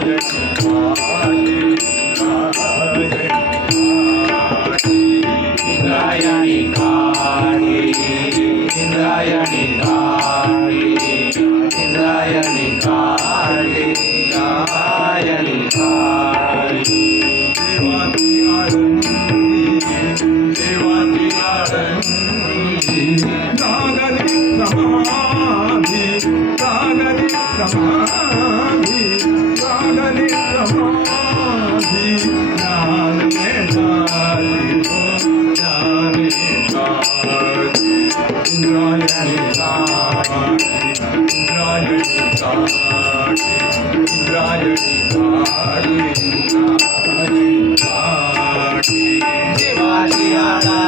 Thank you. Shiva Shiva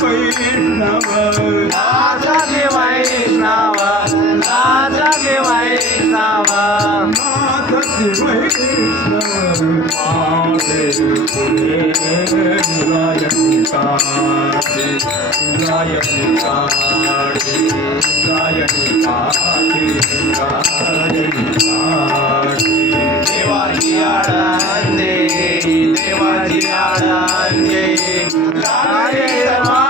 नाथ वैष्णव नाथ वैष्णव नाथ वैष्णव नाथ वैष्णव देवाची आळंदे देवाची आळंदे लागली समाधी लागली समाधी ज्ञानेशाची हो ज्ञानेशाची इंद्रायणी काळी इंद्रायणी काळी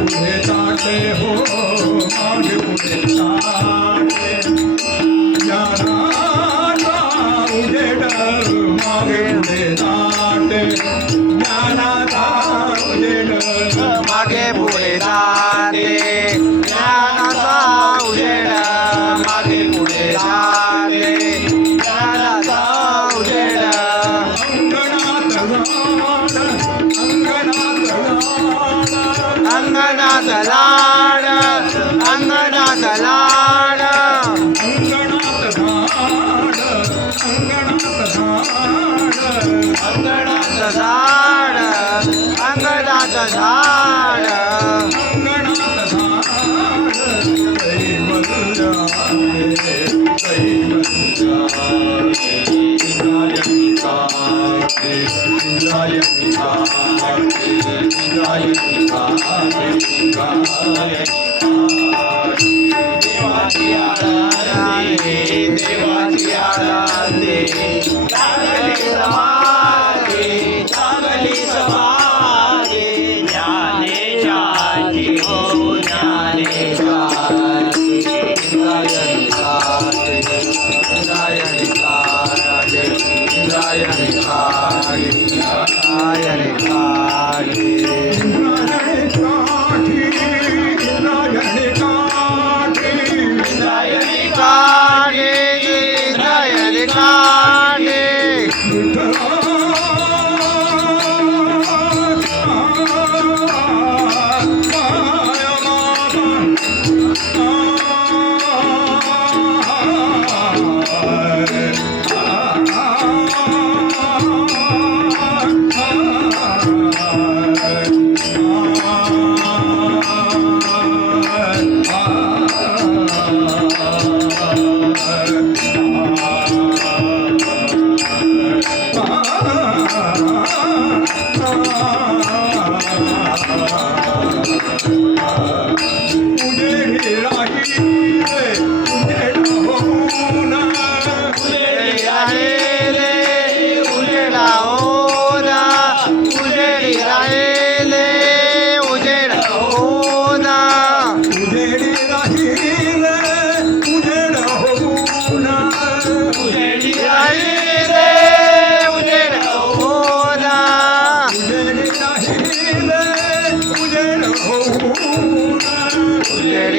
उन्हें डांटे हो और उन्हें डांटे यारा अंगणाचा लाड अंगणाचा लाड. अंगणाचा झाड अंगणाचा झाड Yeah. देवाची आराधने देवाची आराधने.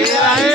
¡Viva